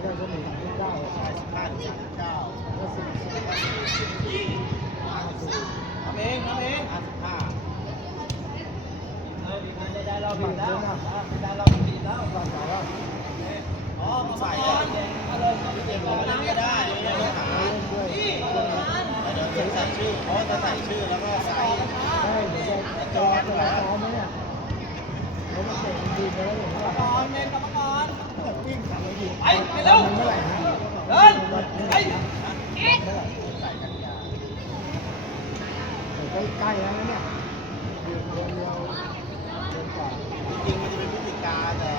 แล้วก็จะมีสามที่เก้าชายสิบห้าถึงสามสิบเก้าก็สิบสิบห้าสิบสี่ทำเองทำเองห้าสิบห้าเออมีมันได้ได้เราบิดแล้วได้เราบิดแล้วต่างกันว่าอ๋อมาใส่ก่อนมาเลยมาเก็บเรามาไม่นั่ได้งไม่ก็ได้ได้ไม่ได้ปัญหานี่เราเดินใส่ชื่อเพราะจะใส่ชื่อแล้วก็ใส่ใช่เดี๋ยวจะจะจะซ้อมไหมเนี่ยแล้วมันเตะดีไปแล้วอย่างกรเงี้รย ไปยิงไปไปเร็วเมื่อไหร่ฮะเดินไปใส่กันยาใกล้ใกล้แล้วนะเนี่ยเดือนเดือนเดียวเดือนกว่าจริงๆมันจะเป็นพฤติการแต่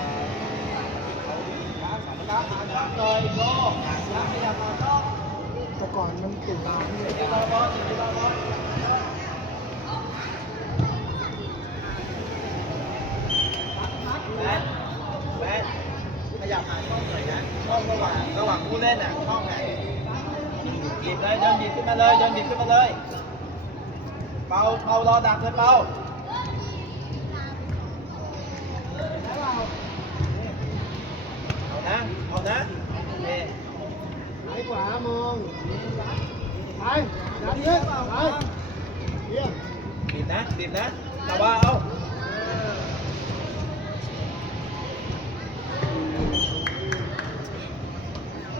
เขาดีนะสามการรับเลยโยรับขยับมาต้องแต่ก่อนมันติดตามที่ติดบอลบอลติดบอลบอล แวดแวดขยับหาช่องหน่อยนะช่ องระหว่างระหว่างผู้เล่นอะช่องไหนหยิบเลยเดินหยิบขึ้นมาเลยเดินหยิบขึ้นมาเลย เป่าเป่ารอดักเลยเป่าเอานะเอานะนี่ซ้ายขวามองไปดันเยอะไปเยี่ยมติดนะติดนะแต่ว่าเอา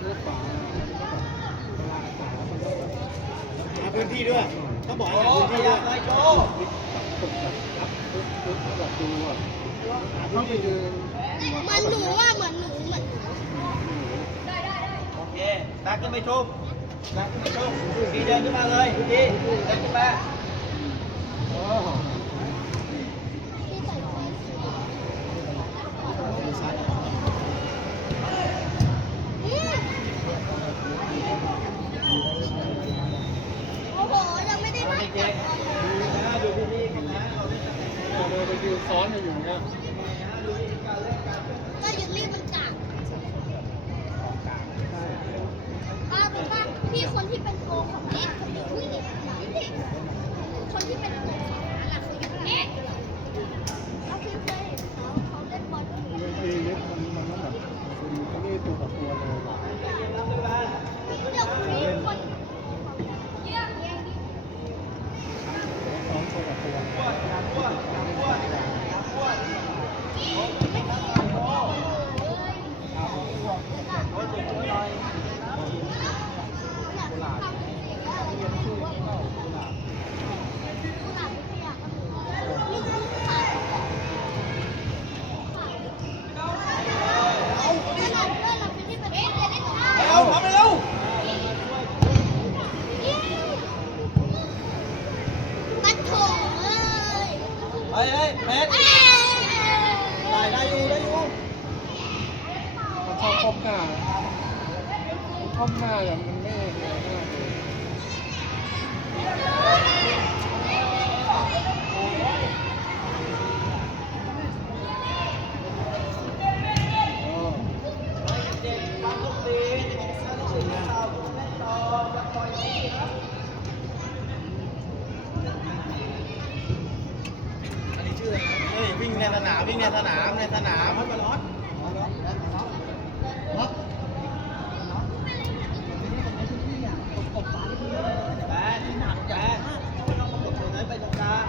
เลือกขวาเวลาขวามันก็แบบ หาพื้นที่ด้วยต้องบอก โอ้ ให้หาพื้น ข ที่ด้ ยั ว บ ย เลยโจ ฝึกแบบรับปึ๊บปึ๊บแบบดูแบบเข้าไปยืน เหมือนหนูอะเหมือนหนูเหมือน โอเคตักขึ้นไปชุบตักขึ้นไปชุบดีเดินขึ้นมาเลยดีเดินขึ้นมา โอ้ อืมโอ้โหยังไม่ได้ เอา ไล่ เด็กๆดูนะดูพี่ๆกันนะ เอาเล่นกันเดินไปยืนซ้อนอยู่อย่างเงี้ยก็ยังรีบมันกาก ใช่ ป้ารู้ป่ะพี่คนที่เป็นโกของเอ็กคนนี้คือเด็กคนที่เป็นโกของร้านอะคืออยู่เอ็กเขาคือเคยเห็นเขาเขาเล่นบอลกันอยู่ เวทีเล็กมันมันต้องแบบมันก็นี่ตัวต่อตัวเลย เดี๋ยวคุยคนเยี่ยมเยี่ยม ซ้อมตัวต่อตัว เอาทำไปเร็ว ปัดโถเอ้ย ไปเลยเพชรได้ได้อยู่ได้อยู่ มันชอบครอบหน้าครอบหน้าแต่มันไม่เร็วมากเลยโอ้ เด็กทำทุกทีทำทุกทีเอาเล่นต่อจะปล่อยที่นะ อันนี้ชื่ออะไรเฮ้ยวิ่งใน สนามวิ่งในสนามในสนามมันร้อนแปดแปดเราประกบตรงนั้นไปตรงกลาง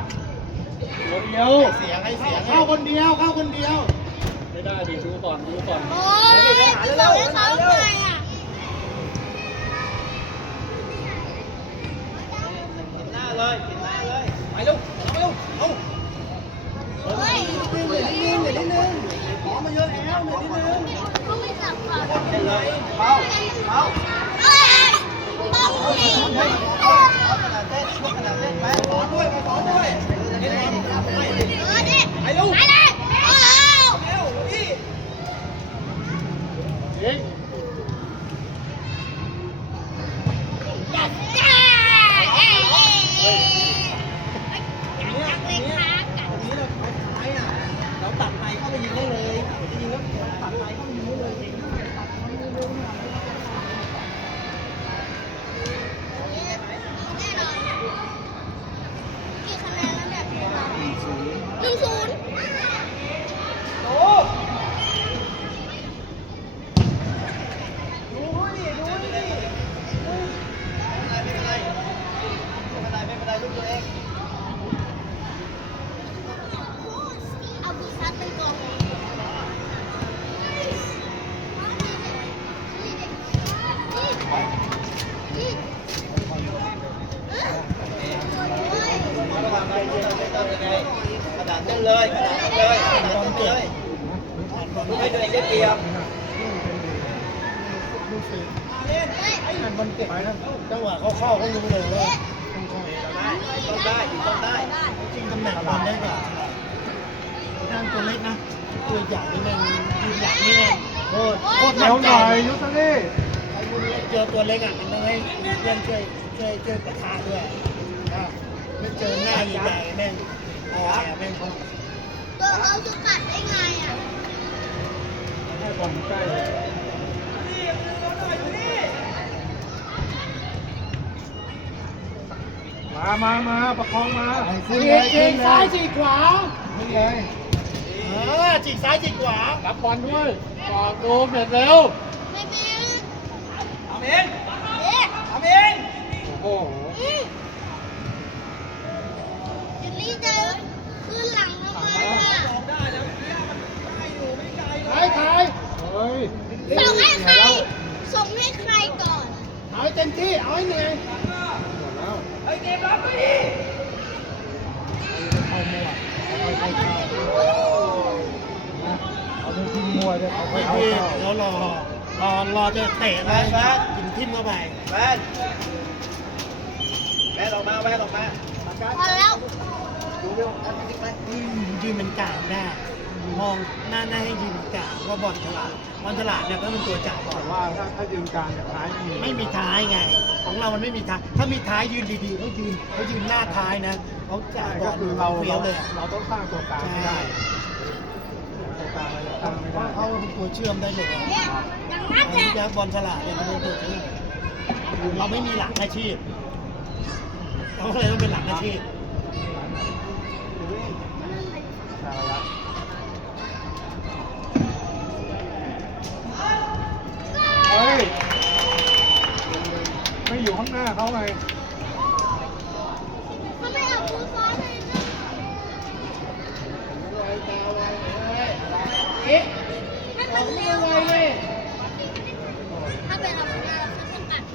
คนเดียวให้เสียงให้เสียงเข้าคนเดียวเข้าคนเดียว ไม่ได้ดิดูก่อนดูก่อนโอ้ยเราได้เขาหน่อยอะปิดหน้าเลยปิดหน้าเลยไปลูกเอาไปลูกเอา เฮ้ย เหนื่อยนิดนึงเหนื่อยนิดนึงขอมา เยอะแล้วเหนื่อยนิดนึงเขาไม่จับก่อนเล่นเลยเบาเบาเอ้ยต้องหนีขนาดเต้นช่วยขนาดเต้นไปขอด้วยไปขอด้วยเล่นเล่นไปเออดิไปลูก ไปเลยโอ้ เร็วพี่ เอ๊ะ จัดจ้าเอ้ยจักเลยค่ะกัด ตรงนี้เลยไป เล่นต้นยังไงกระดาษเล่นเลยกระดาษเล่นเลยกระดาษเล่นเลย ลูกให้ตัวเองได้เปรียบมันบอลเก็บไปนะจังหวะเขาเข้าเขารู้เลยว่าต้องเข้าได้ต้องได้ต้องได้จริงตำแหน่งบอลได้กว่านั่งตัวเล็กนะ ตัวใหญ่นี่แม่งยืนหลังนี่แม่งโคตรโคตรเร็วหน่อยยุทธนี่เจอตัวเล็กอะมันต้องให้เพื่อนช่วยช่วยช่วยประทะด้วยอะไม่เจอหน้าใหญ่ๆแม่งอ่อนแม่งเขาตัวเราจะกัดได้ไงอะให้ บอลใกล้มามามาประคองมาจีกจีกซ้ายจีกขวานี่ไงเออจีกซ้ายจีกขวารับบอลด้วยกอดดูเสร็จเร็วไม่เป็นทำเองเอ๊ะทำเองโอ้โห อืมเดี๋ยวนี้จะขึ้นหลังแล้วมา ได้แล้วเนี่ยมันได้อยู่ไม่ไกลหรอก ซ้ายซ้าย เฮ้ย ส่งให้ใคร ส่งให้ใครก่อน เอาให้เต็มที่ เอาให้เหนื่อยหมดแล้เกมรับไปดิเข้ามั่วเอาเข้าเอาไปทิ้งมั่วด้วยเอาไปเอาเข้าแล้วรอรอรอจะเตะนะแล้วกินทิมเข้าไปแมนแมนออกมาแมนออกมาพอแล้วอืมยืนเป็นกลางได้มองหน้าหน้าให้ยืนกลางว่าบอลฉลาด บอลฉลาดเนี่ยก็เป็นตัวจ่ายบอแต่ลว่าถ้าถ้ายืนกลางเนี่ยท้ายมีไม่มีท้ายไง ของเรามันไม่มีท้าย ถ้ามีท้ายยืนดีๆเขายืนเขายืนหน้าท้ายนะเขาจ่าใช่ยบก็อลคือเราเฟี้ยเราวเลยอะ เราต้องสร้างตัวกลางให้ได้ตัวกลางเราจะตั้งไม่เพได้ราะเขาเป็นตัวเชื่อมได้เลยอะเนี่ยอย่างนั้นอันแหนี้ละจะบอลฉลาดเนี่ยมันเป็นตัวเชื่อมเราไม่มีหลักอาชีพเราเลยต้องเป็นหลักอาชีพ สาระเฮ้ ไม่อยู่ข้างหน้าเขาไงเขาไม่เอาผู้ซ้อนเลยนะให้มันเร็วหน่อยถ้าเป็นเราหน้าเราจะต้องกัดส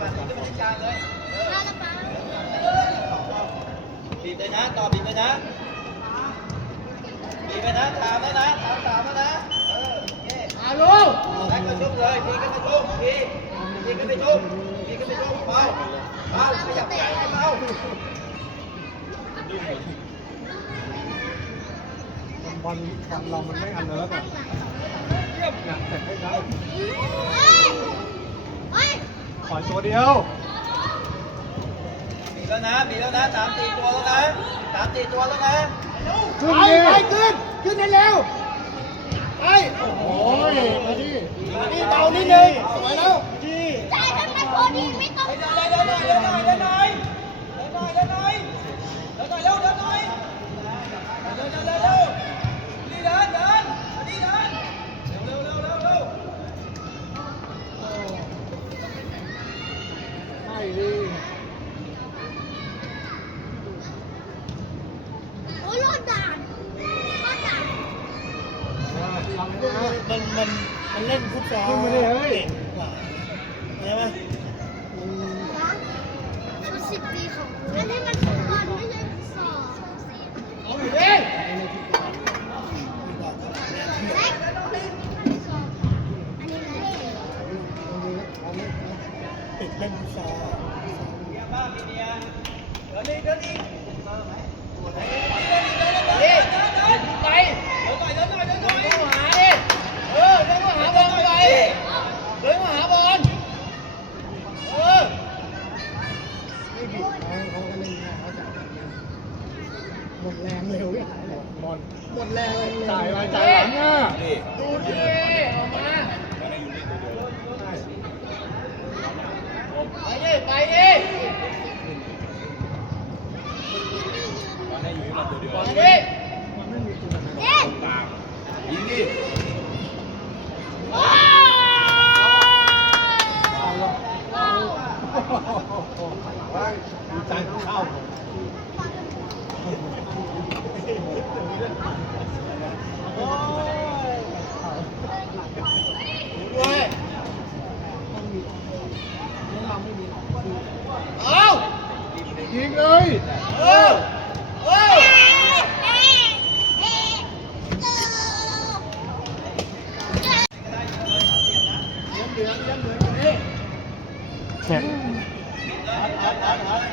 วัสดีก็เป็นกลางเลยหน้าละป้าบีบเลยนะ ต่อบีบเลยนะ บีไปนะตามแล้วนะตามตามแล้วนะ เออโอเคอาลูกแท็กกระชุ่มเลยทีก็กระชุ่มทีทีก็ไปชุ่มทีก็ไปชุ่มเบาเบาขยับใจเบาบอลบอลเรามันไม่อันเลิศอะอยากแต่ให้ได้เฮ้ยเฮ้ยปล่อยตัวเดียวบีแล้วนะบีแล้วนะสามสี่ตัวแล้วนะสามสี่ตัวแล้วนะขึ้นไปไปขึ้น ขึ้นให้เร็ว ไป โอ้ยมาดินี่เบานิดนึงสวยแล้วจ่ายให้มันพอดีไม่ต้องเดินเลยเดินหน่อยเดินหน่อยเดินหน่อยเดินหน่อยเดินหน่อยเดินหน่อยเร็วเดินหน่อยเดินเดินเดินเร็วนี่เดินเดินนี่เดินเร็วเร็วเร็วเร็วใช่ดิ โอ้ยรอดด่านรอดด่าน ทำให้นะ มันมันมันเล่นฟุตซอลขึ้นมาดิเฮ้ยเก่งกว่าใช่ไหม ชุดสิบปีของกูอันนี้มันฟุตบอลไม่ใช่ฟุตซอล เอาอยู่ดิ เล็กอันนี้นะ ติดเล่นฟุตซอล เมียบ้ามีเมียเดินอีกเดินอีกเดินเดินไปเดินหน่อยเดินหน่อยเดินหน่อยเดินหาดิเออเดินมาหาบอลไปเดินมาหาบอลเออ ไม่บิดเขาเขาก็เล่นง่ายเขาจ่ายแบบนี้หมดแรงเร็วไม่หายเลยบอลหมดแรงเลยจ่ายไปจ่ายหลังอะดูดิออกมาไปดิไปดิไปดิมันไม่มีตัวไหนเด็กยิงดิว้าวเอาละเฮ้ยดีใจเข้าด้วยแล้วเราไม่มีเอา ยิงเลยเออเออ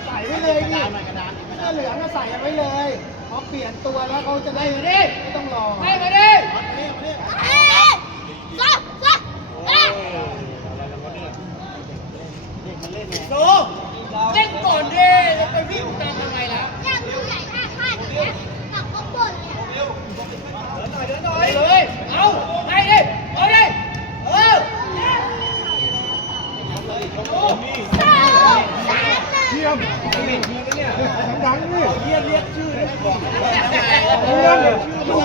ใส่ไว้เลยนี่ถ้าเหลืองก็ใส่ไว้เลยพอเปลี่ยนตัวแล้วเขาจะได้ไม่ต้องรอ ให้มาดิ โนเล่นก่อนดิแล้วไปวิ่งตามทำไมล่ะ อย่างผู้ใหญ่ท่าท่าอย่างเงี้ยตักก็บ่นเนี่ย ไปเลย เอาไปดิ เอาดิ เออ สามสามหนึ่ง เยี่ยมดังๆนี่เยี่ยมเรียกชื่อบอกเยี่ยมดู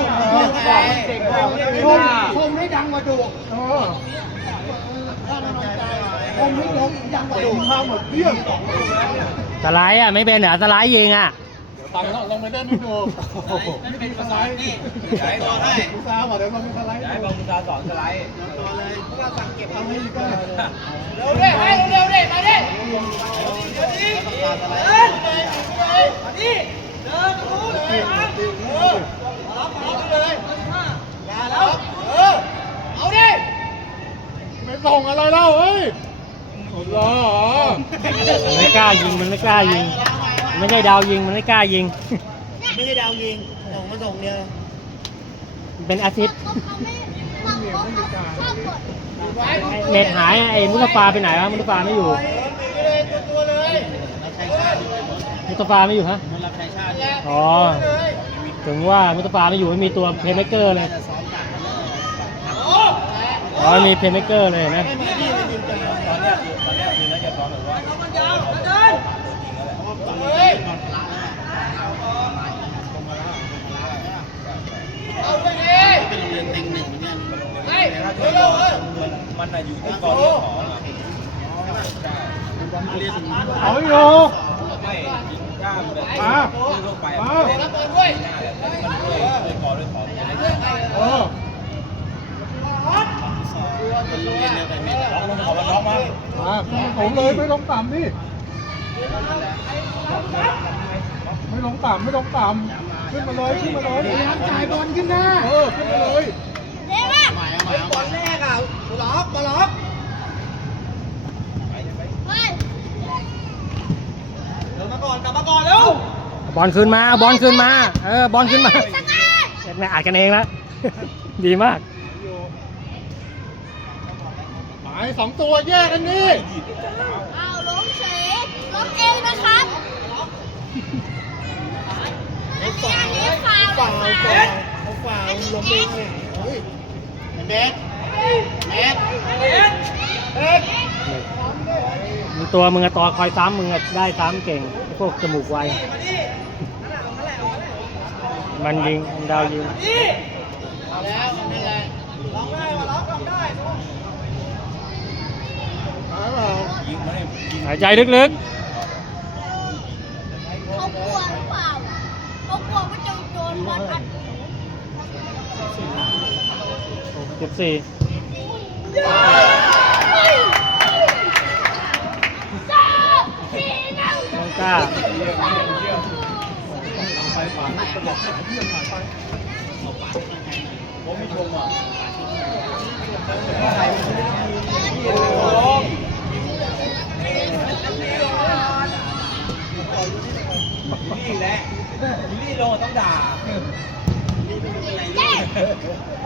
เก่งมากชมชมให้ดังกว่าดุเออชมให้ดังกว่าดุข้าวหมดเยี่ยม สไลด์ อะไม่เป็นเหรอสไลด์ยิงอะตังลงไปเล่นให้ดูไม่เป็นสไลด์นี่ใหญ่ตัวให้กูซาบอกเดี๋ยวลงไปสไลด์ใหญ่บอลคุณตาสอนสไลด์ตัวเลยพวกเราสั่งเก็บเอาให้ก็เร็วดิให้เร็วดิมาดิเดี๋ยวนี้สไลเดินด์เลยมาดิเดินตรงนู้นเลยมาเออมารับมารับเลยอย่าแล้วเออเอาดิไม่ส่งอะไรเล่าเฮ้ย เหรอมันไม่กล้ายิงมันไม่กล้ายิง ไม่ใช่ดาวยิงมันไม่กล้ายิง ไม่ใช่ดาวยิงส่งมาส่งเดียวมันเป็นอาทิตย์เขาไม่บางคนเขาชอบบ่นเน็ตหายไอ้มุตฟาไปไหนวะมุตฟาไม่อยู่เลยตัวตัวเลยรับใช้ชาติอยู่มุตฟาไม่อยู่ฮะมันรับใช้ชาติอยู่อ๋อถึงว่ามุตฟาไม่อยู่ไม่มีตัวเพย์เมเกอร์เลยจะซ้อมกันโอ้อ๋อมีเพย์เมเกอร์เลยนะ ตอนเนี้ยคือตอนเนี้ยคือน่าจะซ้อมแบบว่า มันยาวเดินเฮ้ยเอาไปดิ เป็นโรงเรียนเต็งหนึ่งเนี่ย ให้เร็วเร็วเออ มันมันน่ะอยู่ที่กองที่สองอะเรียนอาอยู่ไม่ยิงกล้ามแบบมาทั่วไปมารับเปิดด้วยหน้าแบบมันด้วยด้วยกอด้วยขอมันจะได้เออโรเรียนเดียวกันเนี่ยล็อกลงขอมันล็อกมามาผมเลยไม่ลงต่ำดิไม่ลงต่ำไม่ลงต่ำขึ้นมาเลยขึ้นมาเลยพยายามจ่ายบอลขึ้นหน้าเออขึ้นมาเลย เร็วอะ บอลแรกอะ ล็อกมาล็อกไปเดี๋ยวมาก่อนกลับมาก่อนเร็วบอลคืนมาเอาบอลคืนมา เออบอลคืนมาสกัดแม่อ่านกันเองแล้วดีมากหมายสองตัวแยกกันนี่เอาล้มเฉยล้มเองนะครับอันนี้อันนี้ฟาวล์ฝ่าฟาวฝ่าล์เอาฝ่าลงเองเลยเฮ้ยแมสแมสมึงตัวมึงอะตอคอยซ้ำมึงอะได้ซ้ำเก่งไอ้พวกจมูกไว มันยิงมันดาวยิงนี่มาแล้วนี่แหละล็อกได้มาล็อกล็อกได้หายเปล่ายิงมาเนี่ยยิงหายใจลึกเขากลัวหรือเปล่าเขากลัวว่าจะโดนบอลอัดๆเจ็บสี่สามสี่ห นึ่งน้องกล้าผมไม่ชมอะนี่แหละนี่ลงต้องด่าเย้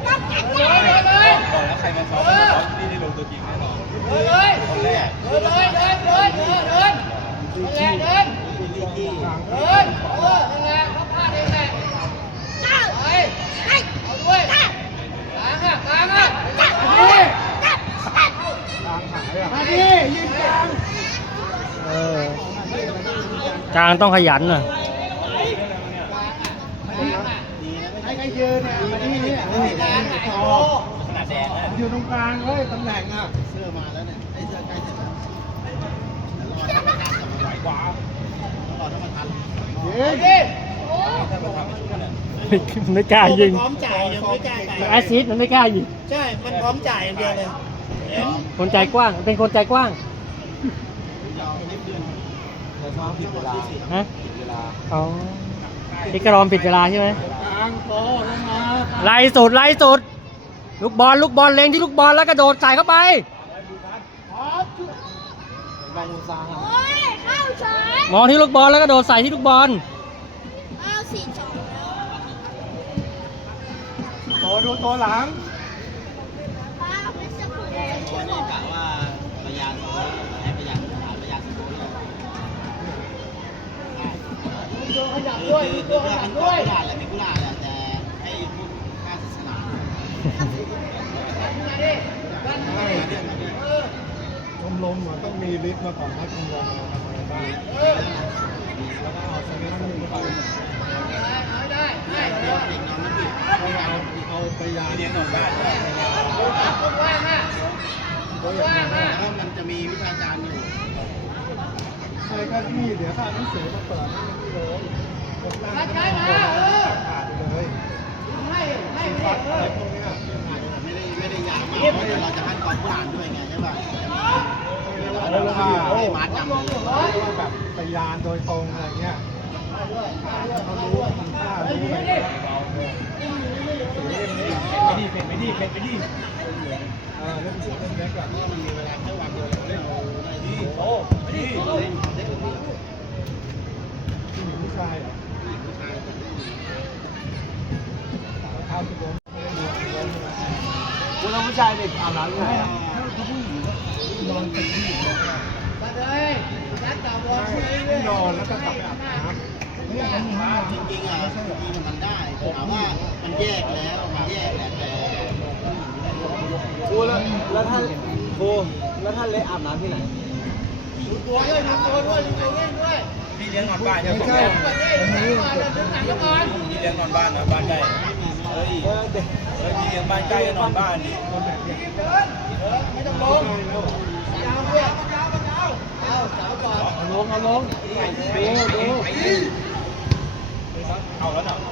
ต้องแข่งเลกันยเลยก่อนแล้วใครมาซ้อมมาซ้อมนี่ได้ลงตัวจริงแน่นอนเลยคนแรกเดินเลยเดินเดิ นเดินเดินเดินเดินเดินเออนั่นแหละเขาพลาดเองแหละเก้าไปให้เอาด้วยเก้าล้างอะล้างอะเก้านี่เก้าเก้าทางหายอะมาดิยืนกลางเออกลางต้องขยันน่ะให้ใครยืนเนี่ยมาที่นี่ล้างอะไอ้โขนาดแดงนะอยู่ตรงกลางเลยตำแหน่งอะเสื้อมาแล้วเนี่ยไอ้เสื้อใกล้เสร็จแล้ว รอถ้ามันทันกับมันไหวกว่ารอถ้ามันทันยิงดิถ้ามันทำไม่ชุดเนี่ยไม่กล้ายิงพร้อมจ่ายยังไม่กล้าจ่ายมันแอสซิสต์มันไม่กล้ายิงใช่ มันพร้อมจ่ายอย่างเดียวเลยคนใจกว้าง เป็นคนใจกว้างเอแต่ชอบผิดเวลาฮะผิดเวลาอ๋อที่กระรอมผิดเวลาใช่ไหมกลางโตลงมาไล่สุดไล่สุด ลูกบอลลูกบอลเล็งที่ลูกบอลแล้วกระโดดใส่เข้าไป มองที่ลูกบอลแล้วกระโดดใส่ที่ลูกบอลเอาสี่จองแล้วโตดูตัวหลังป้าไม่จะพูดอะไรวันนี้กะว่าประหยัดให้ประหยัดหาประหยัดสุดเลยตัวขยับด้วยคือตัวขคือยัอับนด้ก็วยไม่ได้แหละมีกุหลาบแหละแต่ให้พวกค่าศาสนาใช่ชมรมอะต้องมีลิฟต์มาก่อนให้ชมรม ทำอะไรบ้างแล้วก็เอาสลิปนั่นได้ได้เด็กนอนไม่ผิดเอาเอาไปยาเรียนนอนบ้านว่างอะตัวอย่างนี้แล้วมันจะมีวิชาการอยู่ใช่ก็ที่เดี๋ยวถ้าหนังสือมาเปิดให้พี่เลยมาใช้ได้มาเออขาดไปเลยให้ให้ที่ไม่ปัดเลยพวกนี้ไม่ได้ไม่ได้ยาวมากเพราะเดี๋ยวเราจะขั้นตอนกุหลาบด้วยไงใช่ป่ะ เรียกว่าให้มาจำเลยเรียกว่าแบบไปยานโดยตรงอะไรเงี้ยเขารู้ว่าคุณค่ารู้อะไรเราเนี่ยเล่มนี้ไปดิเป็นไปดิเป็นไปดิเออเล่มเล่มเล็กอะมันมีเวลาเดียวเราได้ที่โอ้ไปดิเล่นเล่นกับผู้ผู้หญิงผู้ชายเหรอผู้ชายท้าที่ล้มไม่ได้ดูล้มใช่ไหมผู้แล้วผู้ชายเด็กอาบน้ำยังไงอะ นอนติดที่อยู่มาเลยนัดต่อบอลช่วยนอนแล้วก็กลับไปอาบน้ำจริงๆอะจริงๆมันได้ถามว่ามันแยกแล้วมันแยกแหละแต่ครูแล้วแล้วท่านครูแล้วท่านเละอาบน้ำที่ไหนดูตัวด้วยดูตัวด้วยดูตัวเล่นด้วยไม่ใช่วันนี้ก่อนเลยก่อนเลยดึงหนังก่อนเออเด็กไม่ต้องลงยาวด้วยเอาสาวก่ต้อน เอาลงเอาลงดูดูเอา